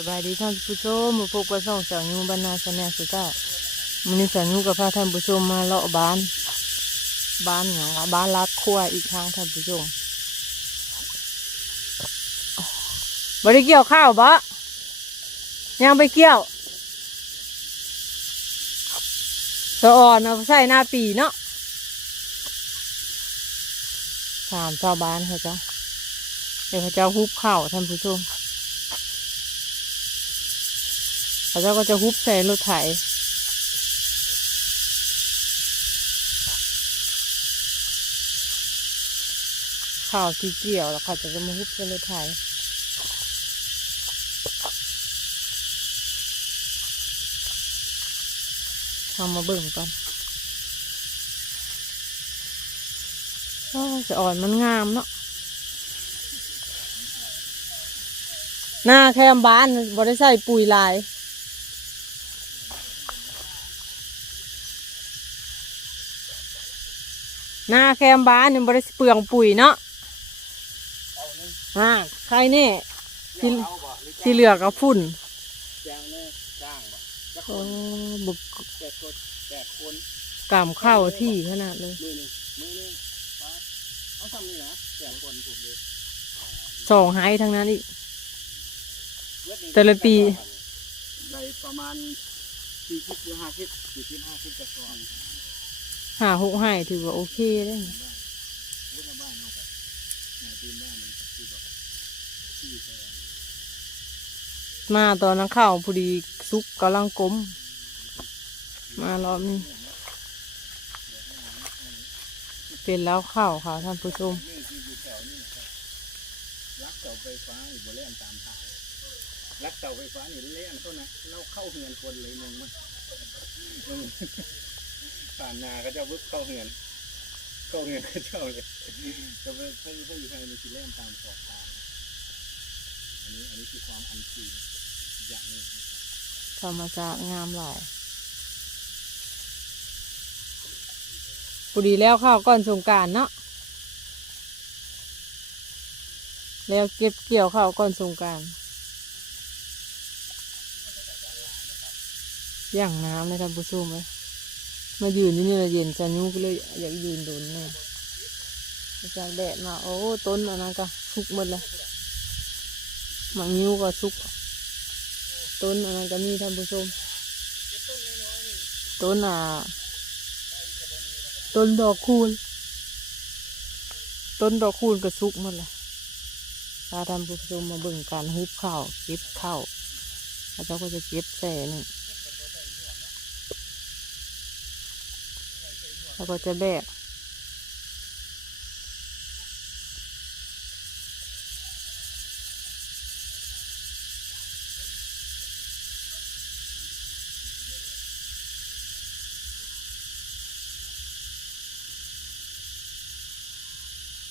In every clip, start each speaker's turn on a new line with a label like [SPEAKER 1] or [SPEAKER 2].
[SPEAKER 1] สบายดีท่านผู้ชมมาพบกับช่องสาวยูบรรณาชาแนลสุดท้ายมันนี้สาวยูกับพาท่านผู้ชมมาเลาะบ้าน บ้านอย่างบ้านลัดขั้วอีกครั้งท่านผู้ชมบริเกี่ยวข้าวบะยังไปเกี่ยวสะอ่อนเอาใส่หน้าปีเนาะถามชาวบ้านเขาเจ้าเดี๋ยวเขาจ้าฮุบข้าวท่านผู้ชม เขาจ้าก็จะฮุบใส่รถไถข้าวที่เกี่ยวแล้วเขาจะมาฮุบใส่รถไถทำมาเบิ่งก่อนอ้ยจะอ่อนมันงามเนาะหน้าแคมบ้านบ่ไดใส่ปุ๋ยลาย หน้าแคมบ้านนี่บริเปลืองปุ๋ยเนาะอ่าใครนี่ที่ที่เหลือกับฝุ่น
[SPEAKER 2] จ้างเนี่ยจ้างบ่จักค
[SPEAKER 1] โอ้
[SPEAKER 2] น
[SPEAKER 1] บุก
[SPEAKER 2] แปดคนแปดคน
[SPEAKER 1] กามเข้าวที่ขนาดเลย
[SPEAKER 2] มือหนึ่งมือหนึ่งป้าเขาทำนี่นะแปดคนถูกเลย
[SPEAKER 1] สองไฮทั้งนั้นอีก
[SPEAKER 2] เวทนี้
[SPEAKER 1] แต่ละปี
[SPEAKER 2] ได้ประมาณสี่สิบหรือห้าสิบสี่สิบห้าสิบกระสอบ
[SPEAKER 1] หาหกไฮถือว่าโอเคได้
[SPEAKER 2] มา
[SPEAKER 1] ตอนนั้นข้าวพอดีซุกกำลังกลม มารอบนี้เป็นแล้วข้าวค่ะท่านผู้ชม
[SPEAKER 2] รักเสาไฟฟ้านี่บ่เล่นตามทางรักเสาไฟฟ้านี่เล่นเขานะเราเข้าเหือนคนเลยงงมั้ง งผ่านนาก็จะวึกเข้าเหือน เข้าเหือนก็เจ้าเลยจะไปเพิ่งเพิ่งอยู่ทางนี้คือเล่นตามขอบทางอันนี้อันนี้คือความอันซีนอย่างหนึงนะครับ
[SPEAKER 1] ธรรมชาติงามหลายพอดีแล้วข้าวก้อนสงกรารเนาะแล้วเก็บเกี่ยวข้าวก้อนสงกรารย่างน้ำเลยท่านผู้ชมเลย มายืนที่นี่ละเย็นจะยุก็เลยอยากยืนโดนแน่จากแดดมา โอ้ต้นอันนั้นก็สุกหมดเลยหมากนิ้วก็สุก ต้นอันนั้นก็มีท่านผู้ชม ต้นอะต้นดอกคูณต้นดอกคูณก็สุกหมดเลยพาท่านผู้ชมมาเบิ่งการฮุบข้าวเก็บข้าวแล้วเจ้าก็จะเก็บแส่นี่ แล้วก็จะแบก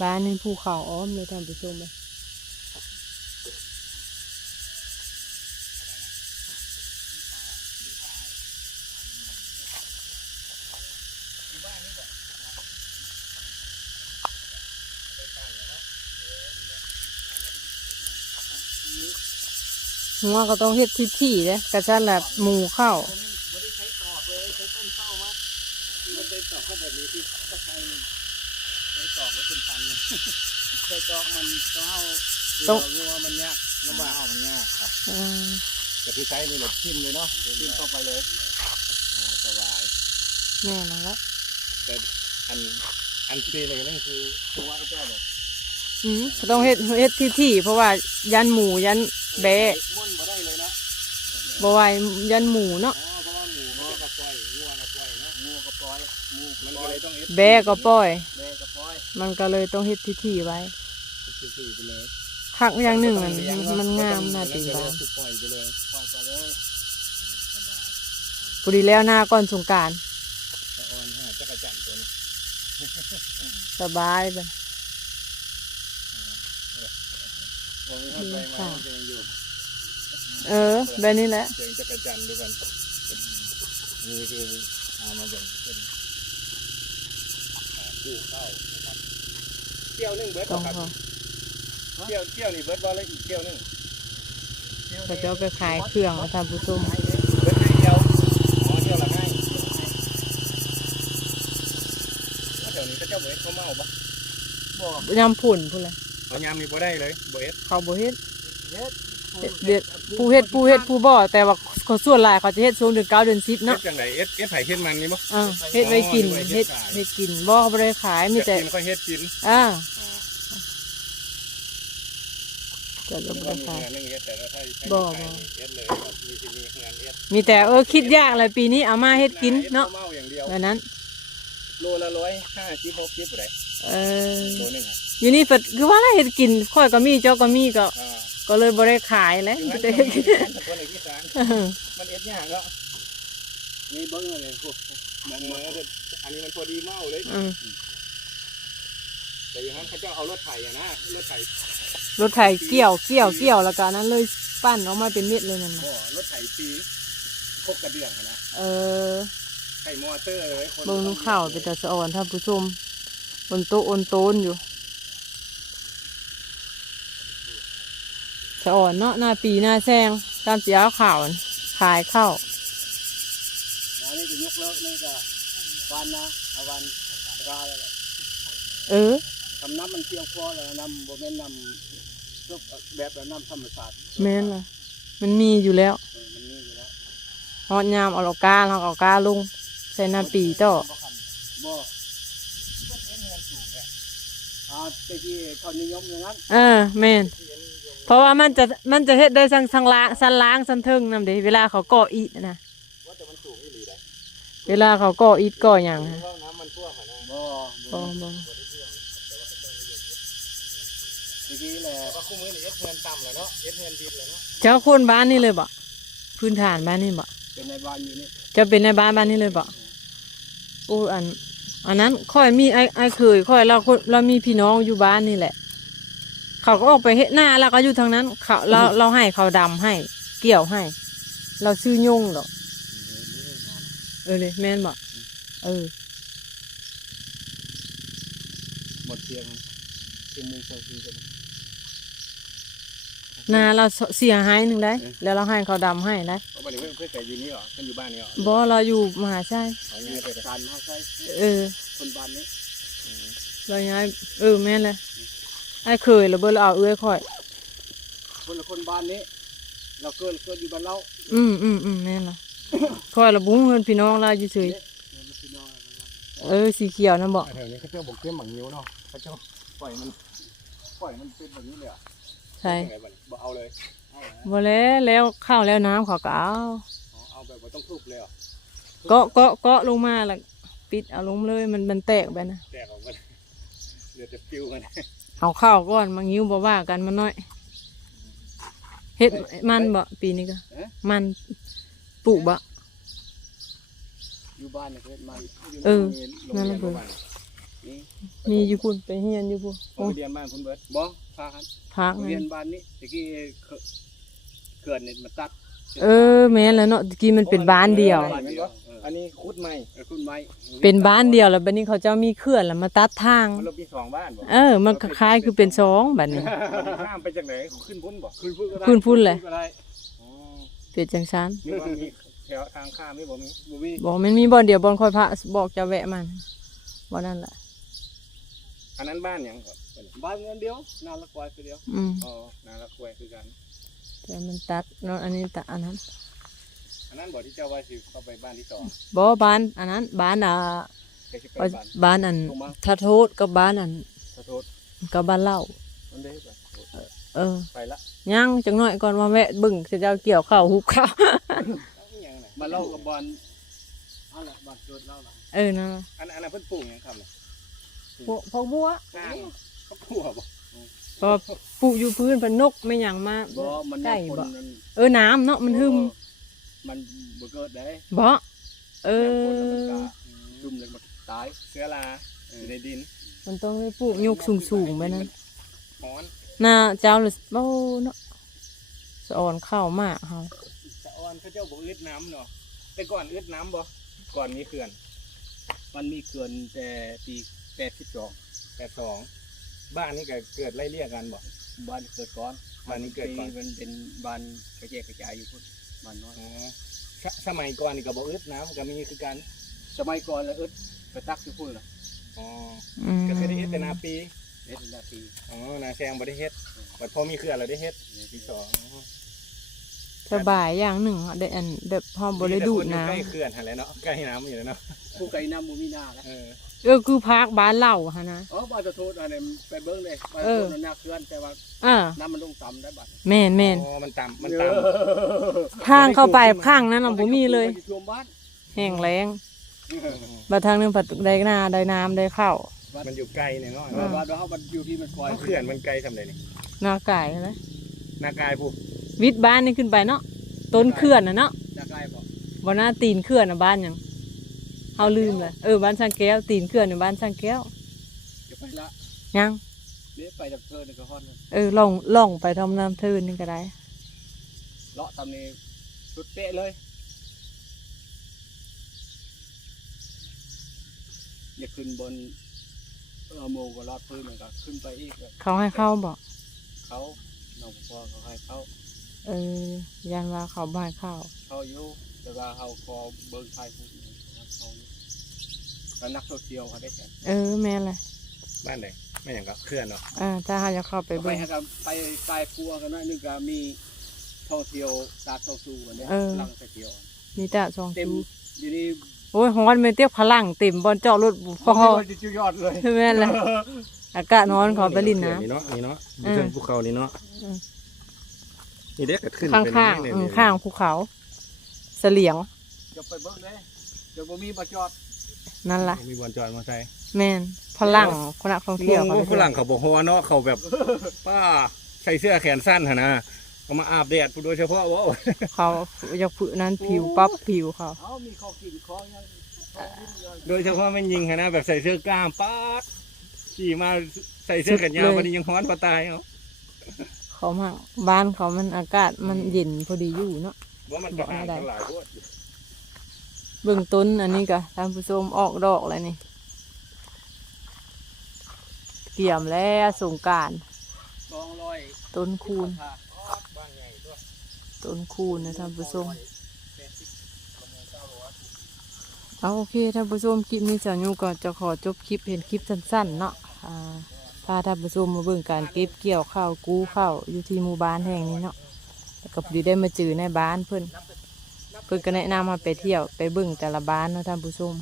[SPEAKER 1] บ้านในภูเขาอ้อมเลยท่านผู้ชมเลย หัวก็ต้องเฮ็ดที่ที่เลยกระชั้นแบบหมูเข้า
[SPEAKER 2] ผมไม่ได้ใช้ตอกเลยใช้ต้นเข้ามาที่มันเป็นตอกเข้าแบบนี้ที่ตะไคร้ใช้ตอกไว้เป็นพันใช้ตอกมันต้องเอาเกลืองัวมันยากลำบากเอามันยากครับ
[SPEAKER 1] อืม
[SPEAKER 2] แต่ที่ใช้นี่แหละทิ่มเลยเนาะทิ่มเข้าไปเลยอ่าสบาย
[SPEAKER 1] แม่นั่นละ
[SPEAKER 2] แต่อันอันซีเลยนั่นคือตัวก็เจ้าบอก
[SPEAKER 1] อืมก็ต้องเฮ็ดเฮ็ดที่ที่เพราะว่ายันหมูยัน แบะ
[SPEAKER 2] ม้วนมาได้เลยนะ
[SPEAKER 1] บไหวยันหมูเนาะ
[SPEAKER 2] อ๋อเพราะว่าหมูเขาก็ปล่อยงัวก็ปล่อยนะงัวก็ปล่อยหมูมันก็เลยต้องเอ็ด
[SPEAKER 1] แบะก็ปล่อย
[SPEAKER 2] แบะก็ปล่อย
[SPEAKER 1] มันก็เลยต้องเฮ็ดทีที่ไว้
[SPEAKER 2] คือคือไปเลย
[SPEAKER 1] คักอย่างหนึ่งมันมันงามน่าติดบ้าน
[SPEAKER 2] ปล่อยไปเลยปล่อยไปเลยสบาย
[SPEAKER 1] พอดีแล้วหน้าก่อนสงกราร
[SPEAKER 2] ตะออนหาจักรจันทร์ตัวนี้
[SPEAKER 1] สบายไป
[SPEAKER 2] วงเข้าไปมามันจะยัง
[SPEAKER 1] เออแบบนี้แหละ
[SPEAKER 2] เสียงจักรจันทร์ดูกันนี่คือเอามาเป็นเป็นกู้เข้านะครับเที่ยวหนึงเบิร์ด
[SPEAKER 1] ต้อง
[SPEAKER 2] ครับ
[SPEAKER 1] พอ
[SPEAKER 2] เที่ยวเที่ยวนี่เบิร์ดบอลเลยอีกเที่ยวหนึง
[SPEAKER 1] ก็จะเอาไปขายเครื่องมาทำผู้ชม
[SPEAKER 2] เบิดให้เดียวอ๋อเที่ยวละง่ายแล้วเดี๋ยวนี้ก็เจ้าเบิดเขาเมาปะบ่
[SPEAKER 1] ยำผุ่นพูดเลย
[SPEAKER 2] เอายามนี่บ่ได้เลยเบิด
[SPEAKER 1] เขาบ่เฮ็ดเฮ็ด เด็ดผู้เฮ็ดผู้เฮ็ดผู้บ่แต่ว่าเขาส่วนหลายเขาจะเฮ็ดช่วงเดือนเก้าเดือนสิบ
[SPEAKER 2] เฮ็
[SPEAKER 1] เนาะ
[SPEAKER 2] ดจังไดเอ็ดเอ็ดไผ่เฮ็ดมันนี่บ่
[SPEAKER 1] อ่าเฮ็ดไว้กิน
[SPEAKER 2] อ๋อ
[SPEAKER 1] เฮ็ด
[SPEAKER 2] เฮ็ดขาย
[SPEAKER 1] เฮ็ดกินบ่เขาบ่ได้ขายมีแต่
[SPEAKER 2] จะกินค่อยเฮ็ดกิน
[SPEAKER 1] อ่า
[SPEAKER 2] อ๋อ
[SPEAKER 1] จะบ่
[SPEAKER 2] มัน
[SPEAKER 1] ได้
[SPEAKER 2] มี
[SPEAKER 1] ขาย
[SPEAKER 2] งานนึงเฮ็ดแต่ละไทย
[SPEAKER 1] บ่
[SPEAKER 2] ไทย
[SPEAKER 1] บ่
[SPEAKER 2] นี่เฮ็ดเลยมีสิมีงานเฮ็ด
[SPEAKER 1] มีแต่เออคิดยากเลยปีนี้เอามาเฮ็ดกินเนาะ
[SPEAKER 2] เมาอย่างเดียว
[SPEAKER 1] แบบนั้น
[SPEAKER 2] โลละร้อยห้าสิบหกสิบอะไร
[SPEAKER 1] เออ
[SPEAKER 2] โลหนึงอะ
[SPEAKER 1] อยู่นี่เปิดคือว่าอะไรเฮ็ดกินค่อยก็มีเจ้าก็มีก็
[SPEAKER 2] อ่า
[SPEAKER 1] ก็เลยบ่ได้ขายแหล้ว
[SPEAKER 2] อยู่
[SPEAKER 1] มี
[SPEAKER 2] งั้น
[SPEAKER 1] แต่
[SPEAKER 2] ก็
[SPEAKER 1] เฮ็ด
[SPEAKER 2] มี
[SPEAKER 1] กิน
[SPEAKER 2] คนในที่สานมันเอ็ดยากแล้วนี่เบิ้งอะไรพวกมันเมื่ออันนี้มันพอดีเมาเลย
[SPEAKER 1] อืม
[SPEAKER 2] แต่อย่างนั้นเขาเจ้าเอารถไถอะนะรถไถ
[SPEAKER 1] รถไถเกี่ยวเกี่ยวเกี่ยวแล้วก็อันนั้นเลยปั้นออกมาเป็นเม็ดเลยนั่นน่ะ
[SPEAKER 2] บ่รถไถปีโคกกระเดื่องอะนะ
[SPEAKER 1] เออ
[SPEAKER 2] ไข่มอเตอร์เลยคน
[SPEAKER 1] เบิ่งลูกข้าวเป็นแต่สะอ่อนท่านผู้ชมบนโต๊ะอนโตนอยู่ะอ่อนเนาะหน้าปีหน้าแซงตามเสียข่าวน่ะขายข้าว
[SPEAKER 2] อันนี้จะยกเลิกนี่ก็วันนะเอาวันกาแล้ว
[SPEAKER 1] เออ
[SPEAKER 2] ทำน้ำมันเพียงพอแล้วน้ำโบแม่นน้ำแบบแบบน้ำธรรมชาติ
[SPEAKER 1] แม่นล่ะมันมีอยู่แล้ว
[SPEAKER 2] เออมันมีอยู่แล้ว
[SPEAKER 1] ฮอดยามเอาลอกกาเราเอากาลงใส่หน้าปีต่อ
[SPEAKER 2] บ่อ่าแต่ที่เขานิยมอย่างนั้น
[SPEAKER 1] เออแม่น เพราะว่ามันจะมันจะเฮ็ดได้ทั้งทั้งล้างสันล้างสันเทิงนำเด้เวลาเขาก่ออิฐนะ
[SPEAKER 2] ว่าแต่มันสูงอีหลีได้
[SPEAKER 1] เวลาเขาก่ออิฐก่อหยังนะ
[SPEAKER 2] ว่าน้ำมันท่วมอะนะบ่
[SPEAKER 1] บ่บ่
[SPEAKER 2] ทีนี้แหละว่าคู่มือนี่เอ็ดเงินต่ำแล้วเนาะเอ็ดเงินดิบแล้วเนาะ
[SPEAKER 1] เจ้าคนบ้านนี่เลยบ่พื้นฐานบ้านนี่บ่
[SPEAKER 2] เป็นในบ้านอยู่นี่
[SPEAKER 1] เจะเป็นในบ้านบ้านนี่เลยบ่โอ้อันอันนั้นค่อยมีไอ้ไอ้เคยค่อยเราคนเรามีพี่น้องอยู่บ้านนี่แหละ เขาก็ออกไปเฮ็ดหน้าแล้วก็อยู่ทางนั้น เขาเราเราให้เขาดำให้ เกี่ยวให้ เราซื้อยงหรอกเออเลยแม่นบ่เออ
[SPEAKER 2] หมดเพียงเป็นหนึ่งสองสี่กัน
[SPEAKER 1] นาเราเสียหายหนึ่งได้ แล้วเราให้เขาดำให้ได้
[SPEAKER 2] เอาบัดนี้เพื่อนเพื่อนแต่อยู่นี่เหรอเพื่อนอยู่บ้านนี่เหรอ
[SPEAKER 1] บ่เราอยู่มหาชัย
[SPEAKER 2] เอาง่ายไปการมาใช่
[SPEAKER 1] เออ
[SPEAKER 2] คนบ้านนี้
[SPEAKER 1] เราย้ายเออแม่นเลย ไอ้เคยแล้วเบอร์เราเอาเอื้อยค่อย
[SPEAKER 2] คนละคนบ้านนี้ เราเกิดเกิดอยู่บ้านเรา
[SPEAKER 1] อืมอืมอืมแม่นละค่อยระบุ้งเงินพี่น้องเราอยู่เฉย
[SPEAKER 2] พี่น้อง
[SPEAKER 1] เออสีเขียวนะบอก
[SPEAKER 2] แถวนี้เขาเจ้าบอกเกี้ยมหมังนิ้วเนาะเขาเจ้าปล่อยมันปล่อยมันเป็นแบบนี้เลยเหรอะ
[SPEAKER 1] ใช่
[SPEAKER 2] ไงบ้าบ่เอาเลยเอาเหรอ
[SPEAKER 1] บ่แล้วแล้วข้าวแล้วน้ำเขาก็เอา
[SPEAKER 2] อ๋อเอาแบบว่าต้องทุบเลยเหรอ
[SPEAKER 1] เกาะเกาะเกาะลงมาแล้วปิดเอาลงเลยมันมันแตกไปนะ
[SPEAKER 2] แตกออกมาเหลือแต่ฟิวมัน
[SPEAKER 1] เอาข้าวก่อนมางิ้วบ่ว่ากันมาหน่อยเฮ็ดมันบ่ปีนี้ก็มันปลูกบ่
[SPEAKER 2] อยู่บ้านเนี่ยเกิดมัน
[SPEAKER 1] เออนั่นแหละเบิด
[SPEAKER 2] นี่
[SPEAKER 1] มีอยู่พุ่นไปเฮียนอยู่พุ่น
[SPEAKER 2] โรงเรียนบ้านคุณเบิร์ดบ่พากัน
[SPEAKER 1] พัก
[SPEAKER 2] โรง
[SPEAKER 1] นั่
[SPEAKER 2] เรียน
[SPEAKER 1] น
[SPEAKER 2] บ้านนี้ตะกี้เคเกิดเนี่ยมาตัด
[SPEAKER 1] เออแม่นแล้วเนาะตะกี้มันเป็นบ้านเดียว
[SPEAKER 2] บ้านเดียวอั นนี้คุดใหม่คุดใหม่
[SPEAKER 1] เป็นบ้านเดียวแล้วบัดนี้เขาเจ้ามีเคลื่อนแล้วมาตัดทาง
[SPEAKER 2] มันลบมีสองบ้านบ่
[SPEAKER 1] เออ มันคล้ายๆคือเป็นสองบัดนี้
[SPEAKER 2] ข้ามไปจากไหนขึ้นพุ่นบ่ขึ้นพุ่นก็ได้
[SPEAKER 1] ขึ้นพุ่นเลย
[SPEAKER 2] ก็ได้อ๋อ
[SPEAKER 1] เป็นจังซัน
[SPEAKER 2] นึกว่ามีแถวทางข้ามไม่บ่มีบ่มี
[SPEAKER 1] บอกมันมีบ่อนเดียวบ่อนคอยพระบอกจะแวะมันบ่อนนั่นแหละ
[SPEAKER 2] อันนั้นบ้านหยังก่อนบ้านเงินเดียวนาละควายคือเดียว
[SPEAKER 1] อืม
[SPEAKER 2] อ๋อนาละควายคือกัน
[SPEAKER 1] แต่มันตัดเนาะอันนี้ตัดอันนั้น
[SPEAKER 2] อันนั้นบ่ที่เจ้าว่าสิเข้าไปบ้านที่สอง
[SPEAKER 1] บ่บ้านอันนั้นบ้านอ่า
[SPEAKER 2] ก็สิไปบ้าน
[SPEAKER 1] บ้านอัน
[SPEAKER 2] ถูกมั้ย
[SPEAKER 1] ทาโทษกับบ้านอัน
[SPEAKER 2] ขอโทษ
[SPEAKER 1] กับบ้านเล่า
[SPEAKER 2] มันได้ป่ะ
[SPEAKER 1] เออ
[SPEAKER 2] ไปละ
[SPEAKER 1] ย่างจังหน่อยก่อนมาแวะเบึ่งจะเจ้าเกี่ยวข้าวหุบข้าว
[SPEAKER 2] มาเล่ากับบอลเอาละบอลโดนเล่าละ
[SPEAKER 1] เออนั่นล่ะ
[SPEAKER 2] อันอันนั้นเพิ่นปลูกหยังครับเนี่ย
[SPEAKER 1] พวกพวกบัว
[SPEAKER 2] ข้างเขาปลูกบ่
[SPEAKER 1] พอปลูกอยู่พื้นเป็นนกไม่หยังมา
[SPEAKER 2] บ่มัน
[SPEAKER 1] ใกล้
[SPEAKER 2] คน
[SPEAKER 1] บ่
[SPEAKER 2] มัน
[SPEAKER 1] เออน้ำเนาะมันหึม
[SPEAKER 2] มันบ่เกิดได้
[SPEAKER 1] บ่เอ
[SPEAKER 2] แม่นคนแล้วมัน
[SPEAKER 1] อ
[SPEAKER 2] ก็ดุมเลยมันตายเสือลาอยู่ในดิน
[SPEAKER 1] มันต้องได้ปลูกยกสูงๆไปนั้น
[SPEAKER 2] ฮ้อน
[SPEAKER 1] หน้าเจ้าเลยโอ้เนาะสะอ่อนข้าวมากเฮา
[SPEAKER 2] สะออนเขาเจ้าบ่อึดน้ำเนาะแต่ก่อนอึดน้ำบ่ก่อนมีเขื่อน มันมีเขื่อนแต่ปี82 82บ้านนี่ก็เกิดไล่เลี่ยกันบ่บ้านเกิดก่อนบ้านนี้เกิดก่อน
[SPEAKER 3] มันเป็นบ้านกระเจกกระจายอยู่พุ่น บ้านน้อย
[SPEAKER 2] อ๋อสสมัยก่อนนี่ก็บ่อึดน้ำก็มีคือกัน
[SPEAKER 3] สมัยก่อนแล้วอึดกระตักอยู่พุ่นล่ะ
[SPEAKER 2] อ๋อ
[SPEAKER 1] อืม
[SPEAKER 2] ก็เคยได้เฮ็ดแต่นาปี
[SPEAKER 3] เฮ็ดนาที
[SPEAKER 2] อ๋อนาแซงบ่ได้เฮ็ดบัดพอมีเครือแล้วได้เฮ็ดปีสอง
[SPEAKER 1] สบายอย่างหนึ่งอะได้อันเด็บพอบริดูด
[SPEAKER 2] มีแต่คอยู่
[SPEAKER 1] น้
[SPEAKER 2] ใกล้เขื่อนหั่นแหละเนาะใกล้น้ำอยู่แล้วเนาะ
[SPEAKER 3] ผู้ไก่น้ำมูมีนาแล้ว
[SPEAKER 2] เออำ
[SPEAKER 1] เออคือพักบ้านเล่าฮะนะ
[SPEAKER 3] อ๋อบ้านตะโทษอันนี้ไปเบิ่งเลยบ้าน
[SPEAKER 1] เอ
[SPEAKER 3] ตะ
[SPEAKER 1] อ
[SPEAKER 3] โทษมันนาเคลื่อนแต่ว่า
[SPEAKER 1] อ่า
[SPEAKER 3] น้ำมันลงต่ำได้บัด
[SPEAKER 1] แม่นแม่น
[SPEAKER 2] อ๋อมันต่ำมัน
[SPEAKER 3] เอ
[SPEAKER 2] ต่
[SPEAKER 3] อ
[SPEAKER 1] ทางเข้าไปข้างนั้นน่ะบ่มีเลย
[SPEAKER 3] นท่วมบ้าน
[SPEAKER 1] แห้งแล้งำบัดทางหนึงผัดได้หน้าได้น้ำได้ข้าว
[SPEAKER 2] มันอยู่ไกลเนี่ยเนาะ
[SPEAKER 3] เออบ้านเรามันอยู่ที่มันคอย
[SPEAKER 2] เอาเขื่อนมันไกลทำไรนี่
[SPEAKER 1] หน้ากายเลย
[SPEAKER 2] นากายผู้
[SPEAKER 1] วิทย์บ้านนี่ขึ้นไปเนาะต้นเขื่อนน่ะเนาะ
[SPEAKER 3] จะใกล้บ่
[SPEAKER 1] บ่หน้าตีนเขื่อนน่ะบ้านหยัง เฮาลืมเลยเออบ้านช่างแก้วตีนเขื่อนในบ้านช่างแก้ว
[SPEAKER 3] จะไปละ
[SPEAKER 1] ยัง
[SPEAKER 3] เลี้ยไปดับเพลิงนี่ก็ฮอดเลย
[SPEAKER 1] เออล่องล่องไปทำน้ำทืนนี่ก็ได้
[SPEAKER 3] เลาะตามนี้สุดเป๊ะเลย อย่าขึ้นบนเออโมงก็ลอดพื้นเหมือนกันขึ้นไปอีกเลย
[SPEAKER 1] เขาให้เข้าบอก
[SPEAKER 3] เขาน้องพ่อเขาให้เขา
[SPEAKER 1] เออยันว่าเขาบ่ให้เข้า
[SPEAKER 3] เขาอยู่แต่ว่าเขาพอเบิ่งไทยพูดเขา อยู่ก็นักโซเชียลเขาได้แค่
[SPEAKER 1] เออแม่นเลย
[SPEAKER 2] บ้านไหนไม่อย่างก็เขื่อนเนาะ
[SPEAKER 1] อ่าถ้าเขาจะเข้าไป
[SPEAKER 3] ไป
[SPEAKER 1] เบิ่ง
[SPEAKER 3] ให้กับไปกายปัวกันหน่อยนึงก็มีท่องเที่ยวตาดท่องสู่อันเนี้ย
[SPEAKER 1] เออ
[SPEAKER 3] ลังไปเที่ยว
[SPEAKER 1] มีแต่สอง
[SPEAKER 3] เต็ม
[SPEAKER 1] ชู
[SPEAKER 3] เดี๋ยวนี้
[SPEAKER 1] โอ้ยของวันเมเตียบพลังเต็มบอลเจาะรถพอ
[SPEAKER 3] เขา
[SPEAKER 1] เขา
[SPEAKER 3] จะจุยอดเลย
[SPEAKER 1] แม่นเลยอากาศนอนเขาไปลินน้
[SPEAKER 2] นี่เนาะนี่เนาะอ
[SPEAKER 1] เอยู่อ
[SPEAKER 2] เทิงภูเขานี่เนาะ
[SPEAKER 1] อืม
[SPEAKER 2] นี่เด็กก็ขึ้นำ
[SPEAKER 1] ข้าง
[SPEAKER 2] ไป
[SPEAKER 1] ข้าง
[SPEAKER 2] นี่
[SPEAKER 1] อืม
[SPEAKER 2] นี่
[SPEAKER 1] ข้างภูเขา เสลียง
[SPEAKER 3] จะไปเบิ่งเลยเดี๋ยวบ่มีมาจอด
[SPEAKER 1] นั่นล่ะ
[SPEAKER 2] มีบอลจอดมอเตอร์ไซค์
[SPEAKER 1] แม่นพลังคณะท่องเที่ยว
[SPEAKER 2] ง
[SPEAKER 1] เขา
[SPEAKER 2] ง
[SPEAKER 1] ไป
[SPEAKER 2] ฝรั่งเขาบอกฮอเนาะเขาแบบป้าใส่เสื้อแขนสั้นหนนะเอามาอาบแดดโดยเฉพาะว่า
[SPEAKER 1] เขาอยากผืนนั้นผิวปั๊บผิวเขา
[SPEAKER 3] เอ้ามีของกินของยังของกินเยอะ
[SPEAKER 2] โดยเฉพาะไม่ยิงหนนะแบบใส่เสื้อกล้ามป๊าดขี่มาใส่เสื้อแขนยาววันนี้ยังฮ้อนกว่าตายเนาะ
[SPEAKER 1] เขามากบ้านเขามันอากาศมันเย็นพอดีอยู่เนาะ
[SPEAKER 2] ว่ามันก็ห่างกันหลายโพด
[SPEAKER 1] เบื้องต้นอันนี้ก็ท่านผู้ชมออกดอกแล้วนี่ เตรียมแล้วสงการต้นคูณ
[SPEAKER 3] ค่ะ
[SPEAKER 2] บ้าน
[SPEAKER 1] ต้นคูณนะท่านผู้ชมเอาโอเคท่านผู้ชมคลิปนี้สาวยูก็จะขอจบคลิปเห็นคลิปสั้นๆเนาะพาท่านผู้ชมมาเบิ่งการเก็บเกี่ยวข้าวกู้ข้าวอยู่ที่หมู่บ้านแห่งนี้เนาะก็พอดีได้มาเจอในบ้านเพิ่อน เพิ่นก็แนะนำมาไปเที่ยวไปเบิ่งแต่ละบ้านเนาะท่านผู้ชม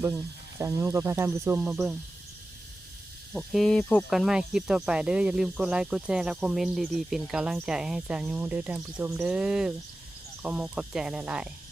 [SPEAKER 1] เบิ่งสาวนูก็พาท่านผู้ชมมาเบิ่งโอเค พบกันใหม่คลิปต่อไปเด้ออย่าลืมกดไลค์กดแชร์และคอมเมนต์ดีๆ เป็นกำลังใจให้สาวนูเด้อท่านผู้ชมเด้อขอมขอบใจหลายๆ